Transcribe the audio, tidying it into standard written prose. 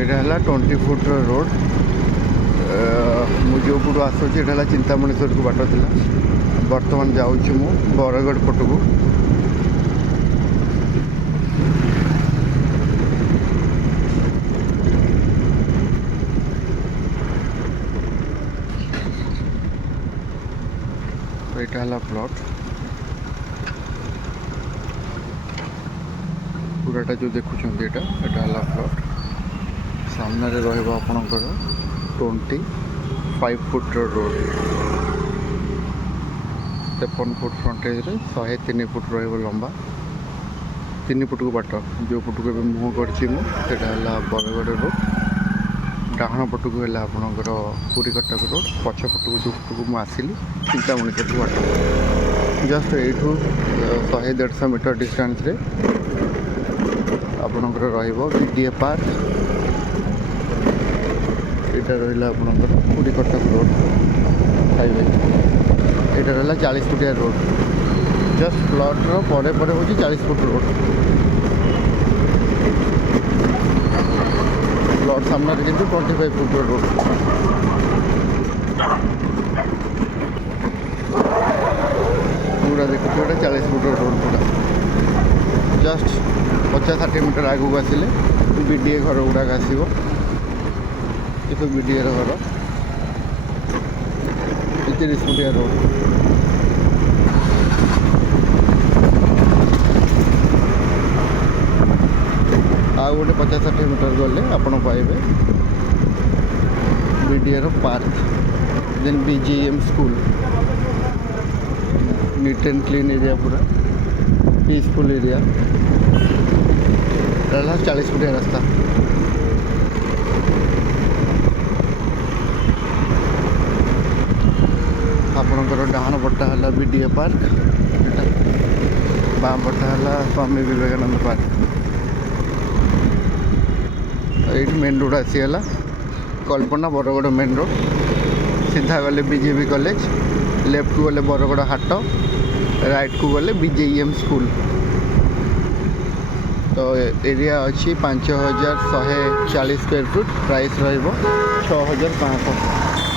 यहाँ 20 foot road मुझे पटू आसूँ ये चिंतामणीश्वर को बाट था बर्तमान जाऊँ मु बरगढ़ पट को यहाँ प्लॉट पूराटा जो देखुं यहाँ प्लॉट सामने रपर 25 foot road 53 foot frontage 103 foot रंबा 3 फुट को बाट जो पट को मुँह करसी बरगढ़ रोड डाहण पट को है आपणकर पुरी कटक रोड पछ पट को जो पट को मुझे आसली चिंतामणीश्वर बाट जस्ट यू 100-150 मीटर डिस्टेंस रे आपणकर वीडीए पार्क यहाँ रहा आपणकर पुरी कटक रोड हाईवे यहाँ रहा 40 फुटिया रोड जस्ट प्लॉट्र परे परे हूँ 40 फुट रोड प्लॉट सामने किंतु 25 फुट रोड पूरा देखो 40 फुट रोड पूरा जस्ट 50-60 मीटर आगू आसिले बीडीए घर गुड़ाक आसो ये बीडीए घर 30 फुटिया रोड आउ गोटे 50-60 मीटर गले आपण पाइबे BDA park then BGM school neat and clean area पूरा पीसफुल एरिया रहा 40 फुटिया रास्ता आपणकर डाहन पट्टा है बीडीए पार्क बाम पट्टा है स्वामी विवेकानंद पार्क ये मेन रोड आसीगला कल्पना बरगढ़ मेन रोड सीधा गले बीजेपी कॉलेज लेफ्ट को गले बरगढ़ हाट राइट को गले बीजेईएम स्कूल तो एरिया अच्छी 5140 स्क्वायर फुट प्राइस रही 6500